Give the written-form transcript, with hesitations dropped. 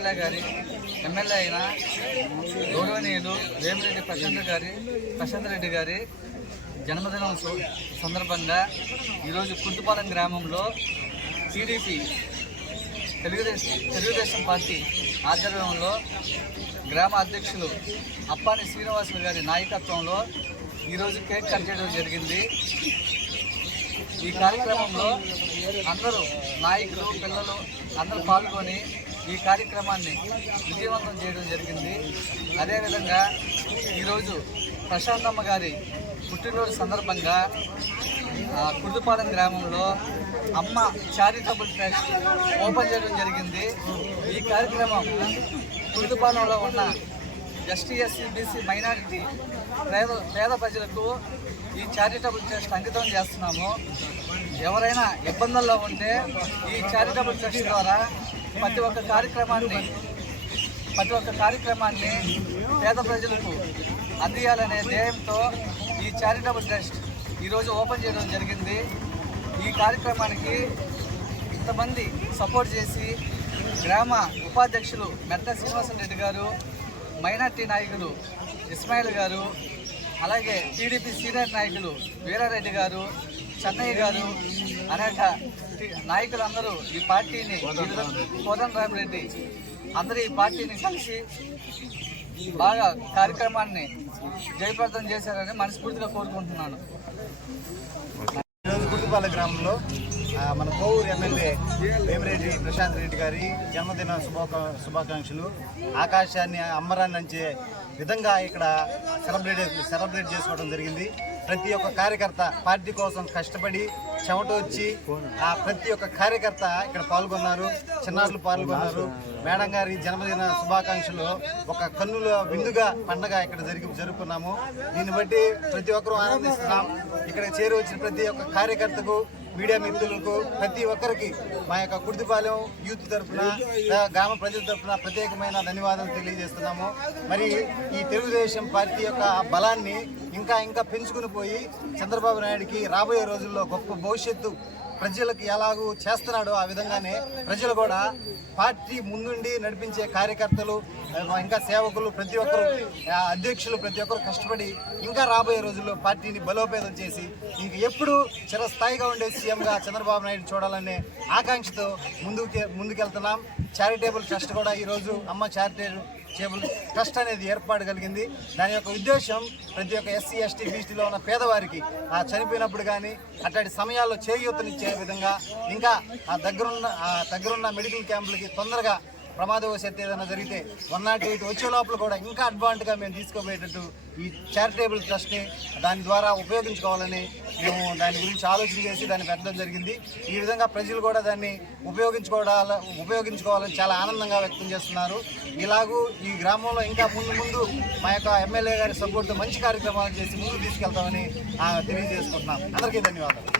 MLA అయిన గౌరవనీయులు వేమిరెడ్డి ప్రశాంత్ రెడ్డి గారి జన్మదినం సందర్భంగా ఈరోజు కుర్తుపాలెం గ్రామంలో టీడీపీ తెలుగుదేశం పార్టీ ఆధ్వర్యంలో గ్రామ అధ్యక్షులు అప్పాని శ్రీనివాసులు గారి నాయకత్వంలో ఈరోజు కేక్ కట్ చేయడం జరిగింది. ఈ కార్యక్రమంలో అందరూ నాయకులు, పిల్లలు అందరూ పాల్గొని ఈ కార్యక్రమాన్ని విజయవంతం చేయడం జరిగింది. అదేవిధంగా ఈరోజు ప్రశాంతమ్మ గారి పుట్టినరోజు సందర్భంగా కుర్తుపాలెం గ్రామంలో అమ్మ చారిటబుల్ ట్రస్ట్ ఓపెన్ చేయడం జరిగింది. ఈ కార్యక్రమం కుర్తుపాలెంలో ఉన్న ఎస్టీ, ఎస్సీ, బీసీ, మైనారిటీ పేద ప్రజలకు ఈ చారిటబుల్ ట్రస్ట్ అంకితం చేస్తున్నాము. ఎవరైనా ఇబ్బందుల్లో ఉంటే ఈ చారిటబుల్ ట్రస్ట్ ద్వారా ప్రతి ఒక్క కార్యక్రమాన్ని పేద ప్రజలకు అందియాలనే ధ్యేయంతో ఈ చారిటబుల్ ట్రస్ట్ ఈరోజు ఓపెన్ చేయడం జరిగింది. ఈ కార్యక్రమానికి ఇంతమంది సపోర్ట్ చేసి గ్రామ ఉపాధ్యక్షులు మెట్ట శ్రీనివాసరెడ్డి గారు, మైనార్టీ నాయకులు ఇస్మాయిల్ గారు, అలాగే టీడీపీ సీనియర్ నాయకులు వీరారెడ్డి గారు, చెన్నయ్య గారు, అనేక నాయకులందరూ ఈ పార్టీని, కోదండరామిరెడ్డి అందరూ ఈ పార్టీని కలిసి బాగా కార్యక్రమాన్ని జయప్రదం చేశారని మనస్ఫూర్తిగా కోరుకుంటున్నాను. ఈరోజు కుర్తుపాలెం గ్రామంలో మన కోవూరు ఎమ్మెల్యే వేమిరెడ్డి ప్రశాంత్ రెడ్డి గారి జన్మదిన శుభాకాంక్షలు. ఆకాశాన్ని అమ్మరాన్ని అంచే విధంగా ఇక్కడ సెలబ్రేట్ చేసుకోవడం జరిగింది. ప్రతి ఒక్క కార్యకర్త పార్టీ కోసం కష్టపడి చెమటొచ్చి ప్రతి ఒక్క కార్యకర్త ఇక్కడ పాల్గొన్నారు, చిన్నారులు పాల్గొన్నారు. మేడం గారి జన్మదిన శుభాకాంక్షలు ఒక కన్నుల విందుగా పండగ ఇక్కడ జరుపుకున్నాము. దీన్ని బట్టి ప్రతి ఒక్కరూ ఆనందిస్తున్నాం. ఇక్కడ చేరి వచ్చిన ప్రతి ఒక్క కార్యకర్తకు, మీడియా మిత్రులకు, ప్రతి ఒక్కరికి మా యొక్క కుర్తిపాలెం యూత్ తరఫున, గ్రామ ప్రజల తరఫున ప్రత్యేకమైన ధన్యవాదాలు తెలియజేస్తున్నాము. మరి ఈ తెలుగుదేశం పార్టీ యొక్క బలాన్ని ఇంకా పెంచుకుని పోయి చంద్రబాబు నాయుడికి రాబోయే రోజుల్లో గొప్ప భవిష్యత్తు ప్రజలకు ఎలాగూ చేస్తున్నాడో ఆ విధంగానే ప్రజలు కూడా పార్టీ ముందుండి నడిపించే కార్యకర్తలు, ఇంకా సేవకులు, ప్రతి ఒక్కరు అధ్యక్షులు ప్రతి ఒక్కరు కష్టపడి ఇంకా రాబోయే రోజుల్లో పార్టీని బలోపేతం చేసి ఇంక ఎప్పుడు చిరస్థాయిగా ఉండే సీఎంగా చంద్రబాబు నాయుడు చూడాలనే ఆకాంక్షతో ముందుకెళ్తున్నాం. చారిటబుల్ ట్రస్ట్ కూడా ఈరోజు అమ్మ చారిటబుల్ ట్రస్ట్ అనేది ఏర్పాటు కలిగింది. దాని యొక్క ఉద్దేశం ప్రతి ఒక్క ఎస్సీ, ఎస్టీ, బీసీలో ఉన్న పేదవారికి చనిపోయినప్పుడు కానీ అట్లాంటి సమయాల్లో చేయూతనిచ్చే విధంగా, ఇంకా దగ్గరున్న మెడికల్ క్యాంపులకి తొందరగా ప్రమాదవశాత్తు ఏదైనా జరిగితే 108 వచ్చే లోపల కూడా ఇంకా అడ్వాన్స్గా మేము తీసుకోబోయేటట్టు ఈ చారిటబుల్ ట్రస్ట్ని దాని ద్వారా ఉపయోగించుకోవాలని మేము దాని గురించి ఆలోచన చేసి దాన్ని పెట్టడం జరిగింది. ఈ విధంగా ప్రజలు కూడా దాన్ని ఉపయోగించుకోవాలని చాలా ఆనందంగా వ్యక్తం చేస్తున్నారు. ఇలాగూ ఈ గ్రామంలో ఇంకా ముందు మా యొక్క ఎమ్మెల్యే గారి సపోర్ట్తో మంచి కార్యక్రమాలు చేసి ముందుకు తీసుకెళ్తామని తెలియజేసుకుంటున్నాం. అందరికీ ధన్యవాదాలు.